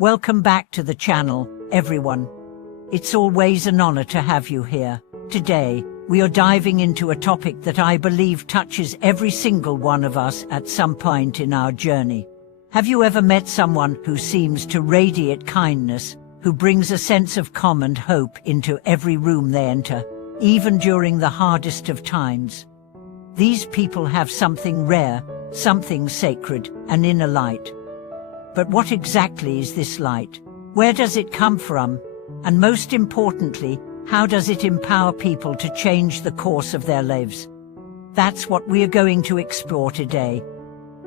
Welcome back to the channel, everyone. It's always an honor to have you here. Today, we are diving into a topic that I believe touches every single one of us at some point in our journey. Have you ever met someone who seems to radiate kindness, who brings a sense of calm and hope into every room they enter, even during the hardest of times? These people have something rare, something sacred, an inner light. But what exactly is this light? Where does it come from? And most importantly, how does it empower people to change the course of their lives? That's what we are going to explore today.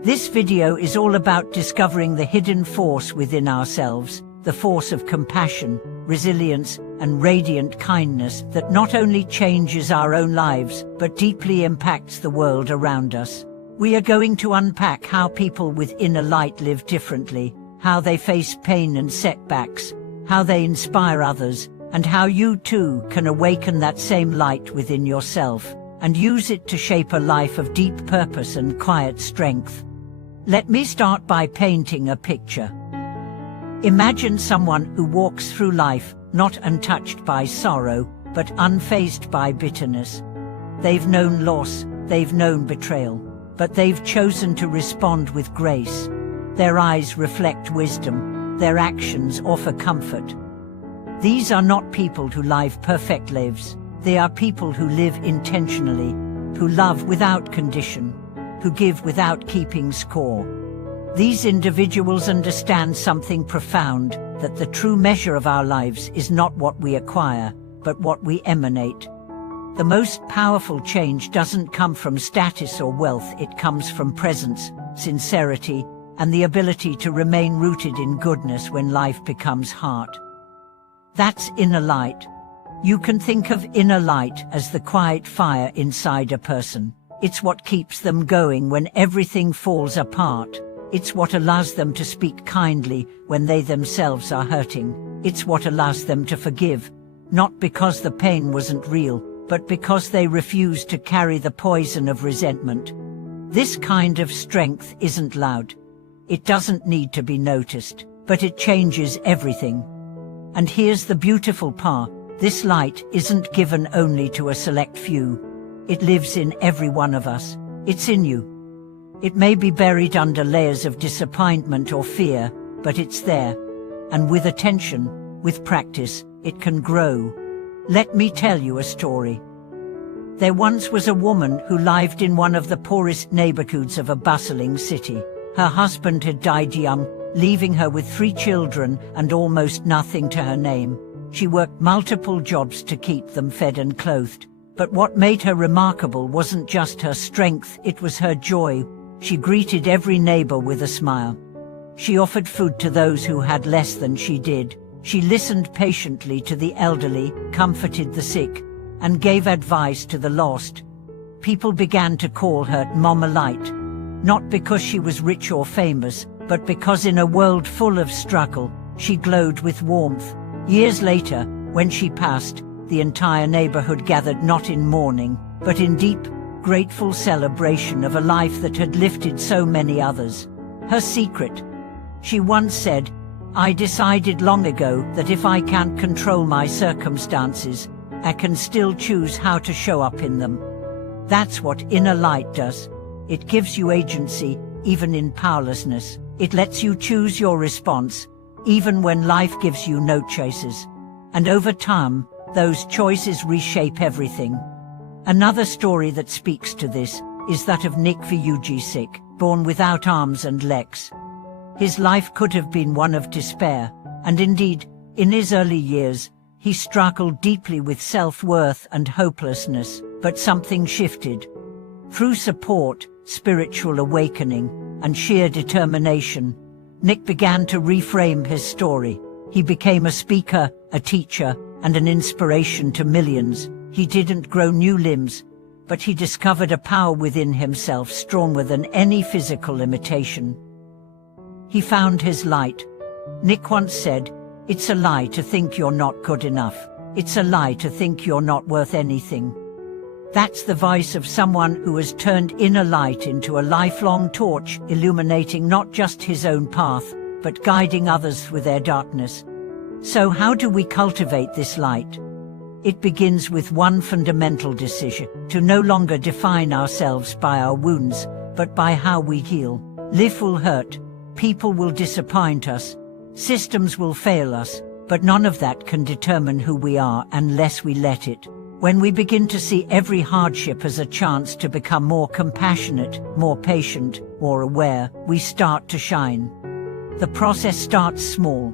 This video is all about discovering the hidden force within ourselves, the force of compassion, resilience, and radiant kindness that not only changes our own lives, but deeply impacts the world around us. We are going to unpack how people with inner light live differently, how they face pain and setbacks, how they inspire others, and how you too can awaken that same light within yourself and use it to shape a life of deep purpose and quiet strength. Let me start by painting a picture. Imagine someone who walks through life not untouched by sorrow, but unfazed by bitterness. They've known loss, they've known betrayal, but they've chosen to respond with grace. Their eyes reflect wisdom, their actions offer comfort. These are not people who live perfect lives. They are people who live intentionally, who love without condition, who give without keeping score. These individuals understand something profound, that the true measure of our lives is not what we acquire, but what we emanate. The most powerful change doesn't come from status or wealth, it comes from presence, sincerity, and the ability to remain rooted in goodness when life becomes hard. That's inner light. You can think of inner light as the quiet fire inside a person. It's what keeps them going when everything falls apart. It's what allows them to speak kindly when they themselves are hurting. It's what allows them to forgive, not because the pain wasn't real, but because they refuse to carry the poison of resentment. This kind of strength isn't loud. It doesn't need to be noticed, but it changes everything. And here's the beautiful part. This light isn't given only to a select few. It lives in every one of us. It's in you. It may be buried under layers of disappointment or fear, but it's there. And with attention, with practice, it can grow. Let me tell you a story. There once was a woman who lived in one of the poorest neighborhoods of a bustling city. Her husband had died young, leaving her with 3 children and almost nothing to her name. She worked multiple jobs to keep them fed and clothed. But what made her remarkable wasn't just her strength, it was her joy. She greeted every neighbor with a smile. She offered food to those who had less than she did. She listened patiently to the elderly, comforted the sick, and gave advice to the lost. People began to call her Mama Light, not because she was rich or famous, but because in a world full of struggle, she glowed with warmth. Years later, when she passed, the entire neighborhood gathered not in mourning, but in deep, grateful celebration of a life that had lifted so many others. Her secret? She once said, "I decided long ago that if I can't control my circumstances, I can still choose how to show up in them." That's what inner light does. It gives you agency, even in powerlessness. It lets you choose your response, even when life gives you no choices. And over time, those choices reshape everything. Another story that speaks to this is that of Nick Vujicic, born without arms and legs. His life could have been one of despair, and indeed, in his early years, he struggled deeply with self-worth and hopelessness, but something shifted. Through support, spiritual awakening, and sheer determination, Nick began to reframe his story. He became a speaker, a teacher, and an inspiration to millions. He didn't grow new limbs, but he discovered a power within himself stronger than any physical limitation. He found his light. Nick once said, "It's a lie to think you're not good enough. It's a lie to think you're not worth anything." That's the voice of someone who has turned inner light into a lifelong torch, illuminating not just his own path, but guiding others through their darkness. So how do we cultivate this light? It begins with one fundamental decision: to no longer define ourselves by our wounds, but by how we heal. Life will hurt, people will disappoint us, systems will fail us, but none of that can determine who we are unless we let it. When we begin to see every hardship as a chance to become more compassionate, more patient, more aware, we start to shine. The process starts small.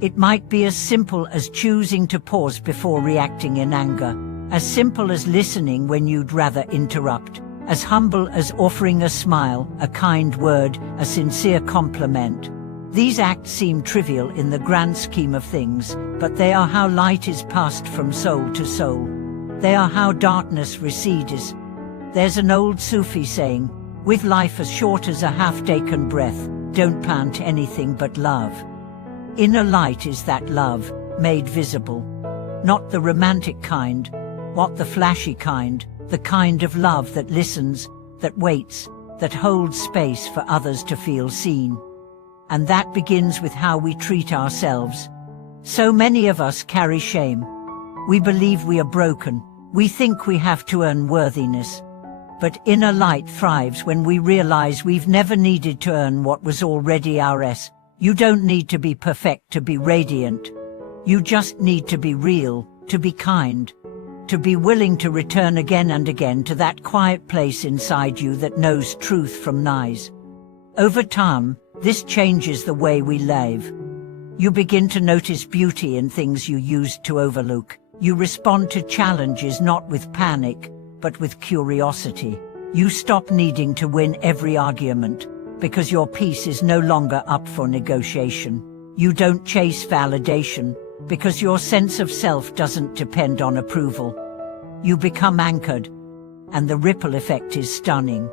It might be as simple as choosing to pause before reacting in anger, as simple as listening when you'd rather interrupt, as humble as offering a smile, a kind word, a sincere compliment. These acts seem trivial in the grand scheme of things, but they are how light is passed from soul to soul. They are how darkness recedes. There's an old Sufi saying, "With life as short as a half-taken breath, don't plant anything but love." Inner light is that love, made visible. Not the romantic kind, not the flashy kind, the kind of love that listens, that waits, that holds space for others to feel seen. And that begins with how we treat ourselves. So many of us carry shame. We believe we are broken. We think we have to earn worthiness. But inner light thrives when we realize we've never needed to earn what was already ours. You don't need to be perfect to be radiant. You just need to be real, to be kind, to be willing to return again and again to that quiet place inside you that knows truth from lies. Over time, this changes the way we live. You begin to notice beauty in things you used to overlook. You respond to challenges not with panic, but with curiosity. You stop needing to win every argument, because your peace is no longer up for negotiation. You don't chase validation, because your sense of self doesn't depend on approval. You become anchored, and the ripple effect is stunning.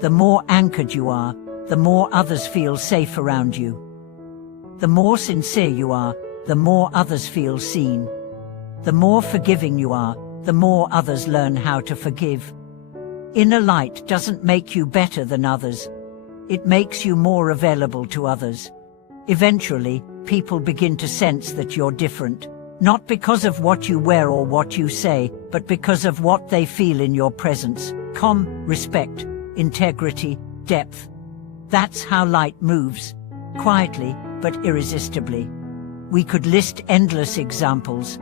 The more anchored you are, the more others feel safe around you. The more sincere you are, the more others feel seen. The more forgiving you are, the more others learn how to forgive. Inner light doesn't make you better than others. It makes you more available to others. Eventually, people begin to sense that you're different, not because of what you wear or what you say, but because of what they feel in your presence. Calm, respect, integrity, depth. That's how light moves, quietly but irresistibly. We could list endless examples.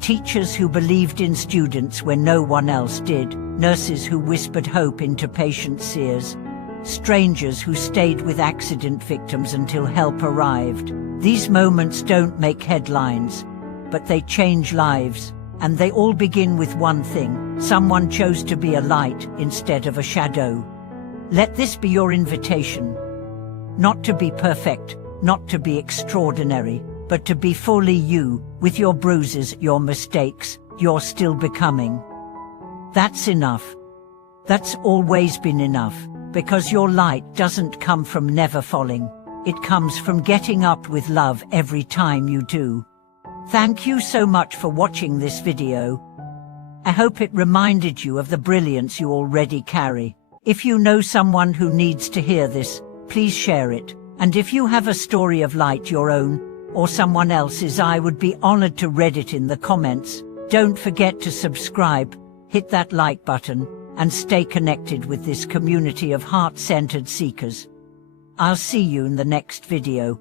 Teachers who believed in students when no one else did, nurses who whispered hope into patients' ears, strangers who stayed with accident victims until help arrived. These moments don't make headlines, but they change lives, and they all begin with one thing: someone chose to be a light instead of a shadow. Let this be your invitation. Not to be perfect, not to be extraordinary, but to be fully you, with your bruises, your mistakes, you're still becoming. That's enough. That's always been enough, because your light doesn't come from never falling. It comes from getting up with love every time you do. Thank you so much for watching this video. I hope it reminded you of the brilliance you already carry. If you know someone who needs to hear this, please share it. And if you have a story of light your own, or someone else's, I would be honored to read it in the comments. Don't forget to subscribe, hit that like button, and stay connected with this community of heart-centered seekers. I'll see you in the next video.